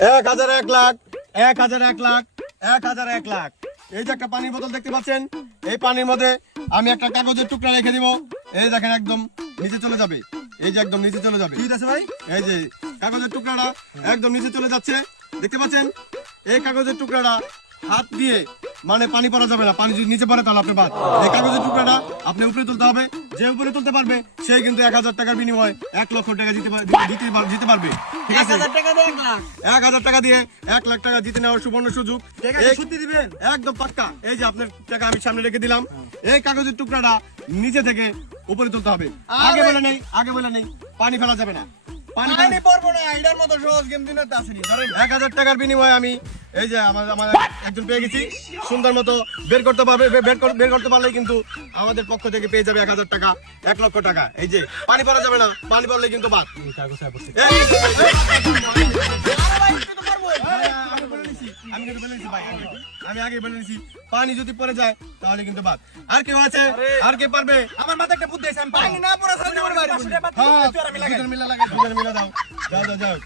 এক হাজার এক লাখ এক হাজার এক লাখ এক হাজার এক লাখ। এই যে একটা পানির বোতল দেখতে পাচ্ছেন এই পানির মধ্যে আমি একটা কাগজের টুকরা রেখে দিব। এই দেখেন একদম নিচে চলে যাবে। এই যে একদম নিচে চলে যাবে। ঠিক আছে ভাই? এই যে কাগজের টুকরাটা একদম নিচে চলে যাচ্ছে। দেখতে পাচ্ছেন? এই কাগজের টুকরাটা হাত দিয়ে মানে পানি পড়া যাবে না। পানি যদি নিচে পড়ে তাহলে আপনি বাদ এই কাগজের টুকরাটা আপনি উপরে তুলতে হবে। যে উপরে তুলতে পারবে সেই কিন্তু এক হাজার টাকার বিনিময়ে এক লক্ষ টাকা জিতে জিতে পারবে। ঠিক আছে? এক হাজার টাকা দিয়ে এক লাখ। টাকা জিতে নেওয়ার সুবর্ণ সুযোগ। দিবেন? একদম পাক্কা। এই যে আপনার টাকা আমি সামনে রেখে দিলাম। এই কাগজের টুকরাটা নিচে থেকে উপরে তুলতে হবে। আগে বলে নেই আগে বলে নেই পানি ফেলা যাবে না। পানি ফেলা- পানি পারব না এটার মতো সহজ গেম দিনে তো এক হাজার টাকার বিনিময়ে আমি এই যে আমার আমার একজন পেয়ে গেছি। সুন্দর মতো বের করতে পারবে বের করতে পারলে কিন্তু আমাদের পক্ষ থেকে পেয়ে যাবে এক হাজার টাকা এক লক্ষ টাকা। এই যে পানি পড়া যাবে না পানি পড়লে কিন্তু বাদ। আমি আগে বলে নিছি পানি যদি পড়ে যায় তাহলে কিন্তু বাদ। আর কেউ আছে? আর। কে পারবে? আমার মাথায় একটা বুদ্ধি আছে আমি পানি না পড়া সামনে আমার বাড়ি হ্যাঁ, দুজনে মিলে লাগাই, দুজনে মিলে দাও। যাও, যাও, যাও।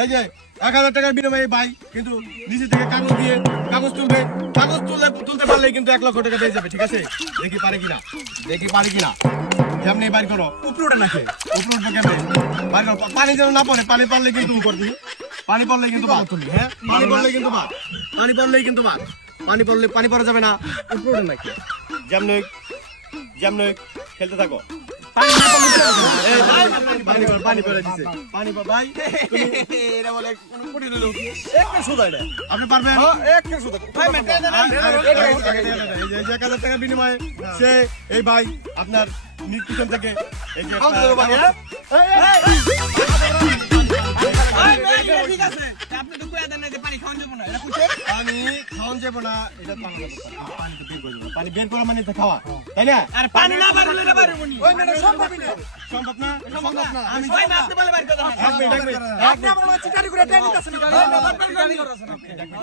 এই যে এক হাজার টাকার বিনিময়ে ভাই কিন্তু নিচে থেকে কাগজ দিয়ে কাগজ তুলবে। কাগজ তুললে তুলতে পারলে কিন্তু এক লক্ষ টাকা পেয়ে যাবে ঠিক আছে? দেখি পারে কিনা দেখি পারে কিনা। কেমনি বাইর করো উপরে নাকি? উপরে কেমনে? বাইর করো পানি যেন না পড়ে পানি পড়লে কিন্তু করবি পানি পড়লে কিন্তু বাদ তুলবি হ্যাঁ? পানি পড়লে কিন্তু বাদ পানি পড়লেই কিন্তু বাদ পানি পড়লে পানি পড়া যাবে না উপরে নাকি? যেমন যেমন খেলতে থাকো। এই, পানি পড়, পানি পড়ে দিছে। পানি পড়, ভাই, এটা বলে কোন পুটি দিল একটা সুদা এটা। আপনি পারবেন? একটা সুদা। ভাই মেটে দেন এই যে- এই যে এক টাকা বিনিময়ে সে এই ভাই আপনার পিছন থেকে এই যে পানি খাওয়ান যাব না এটা ব্যাপার। পানি বের। পানি বের করা মানে খাওয়া তাই না? আরে পানি না বাড়লে না বাড়বো নি ওই মানে সম্ভবই না। সম্ভব না? সম্ভব না। আমি ওই মারতে বলে বাড়ি কথা মিনিট, এক আপনি আমার মাঝে চিটারি করে টেনে দিতেছেন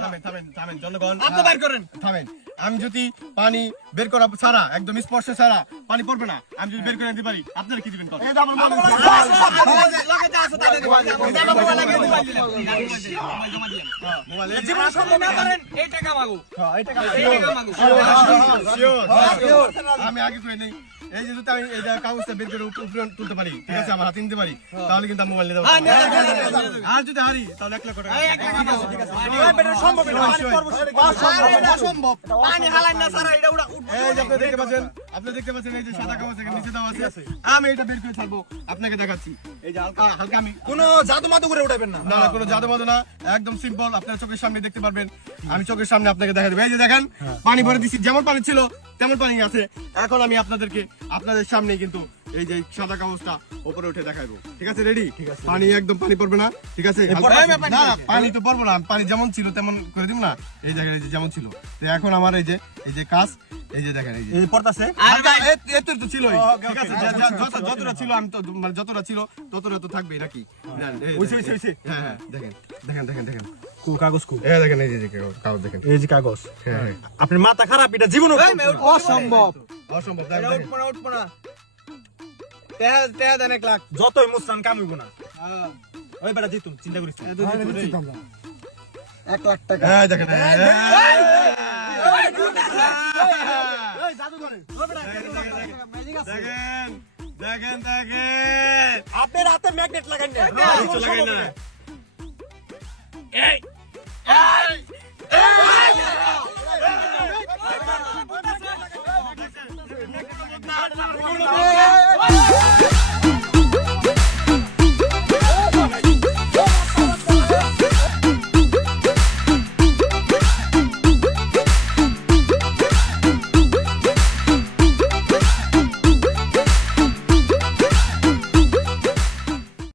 থামেন, থামেন, থামেন, জনগণ আপনি বার করেন। থামেন। আমি যদি পানি বের করা ছাড়া একদম স্পর্শ ছাড়া পানি পড়বে না আমি যদি বের করে দিতে পারি আপনারা কি দিবেন. আমি আগে করে নেই। এই যে যদি আমি এই যে কাগজটা বের করে উপরে তুলতে পারি। ঠিক আছে আমার হাতে নিতে পারি। তাহলে কিন্তু আমি মোবাইল নিয়ে যাব। আর যদি হারি তাহলে এক লক্ষ টাকা। সম্ভব না সম্ভব পানি হালাই না সারা এটা উড়া এই যে আপনি দেখতে পাচ্ছেন আপনি দেখতে পাচ্ছেন এই যে সাদা কাগজ এখানে নিচে দেওয়া আছে। আমি এটা বের করে ছাড়বো আপনাকে দেখাচ্ছি। এই যে হালকা হালকা আমি কোনো জাদু মাদু করে উঠাবেন না। না না কোনো জাদু মাদু না একদম সিম্পল আপনার চোখের সামনে দেখতে পারবেন। আমি চোখের সামনে আপনাকে দেখা দেবো। এই যে দেখেন পানি ভরে দিচ্ছি যেমন পানি ছিল তেমন পানি আছে। এখন আমি আপনাদেরকে আপনাদের সামনে কিন্তু এই যে সাদা কাগজটা উপরে উঠে দেখাবো ঠিক আছে রেডি ঠিক আছে পানি একদম পানি পড়বে না ঠিক আছে? না পানি তো পড়ব না পানি যেমন ছিল তেমন করে দিব না। এই জায়গায় যেমন ছিল। তো এখন আমার এই যে এই যে কাজ এই যে দেখেন এই যে এই পড়তাছে এত তো ছিলই। ঠিক আছে, যতটা ছিল আমি তো মানে যতটা ছিল ততটা তো থাকবেই নাকি। হ্যাঁ, হ্যাঁ, দেখেন দেখেন দেখেন দেখেন কু কাগজ কু এই দেখেন এই যে যে কাগজ- কাগজ দেখেন এই যে কাগজ হ্যাঁ হ্যাঁ আপনার মাথা খারাপ এটা জীবনও অসম্ভব অসম্ভব দেখেন, এটা উঠবো না উঠবো না তেহা তেহা দেন এক লাখ যতই মুসরান কামিব না ওই বেটা চিন্তা করিস এক লাখ টাকা এই দেখেন দেখেন দেখেন দেখেন আপনার হাতে ম্যাগনেট লাগান না এই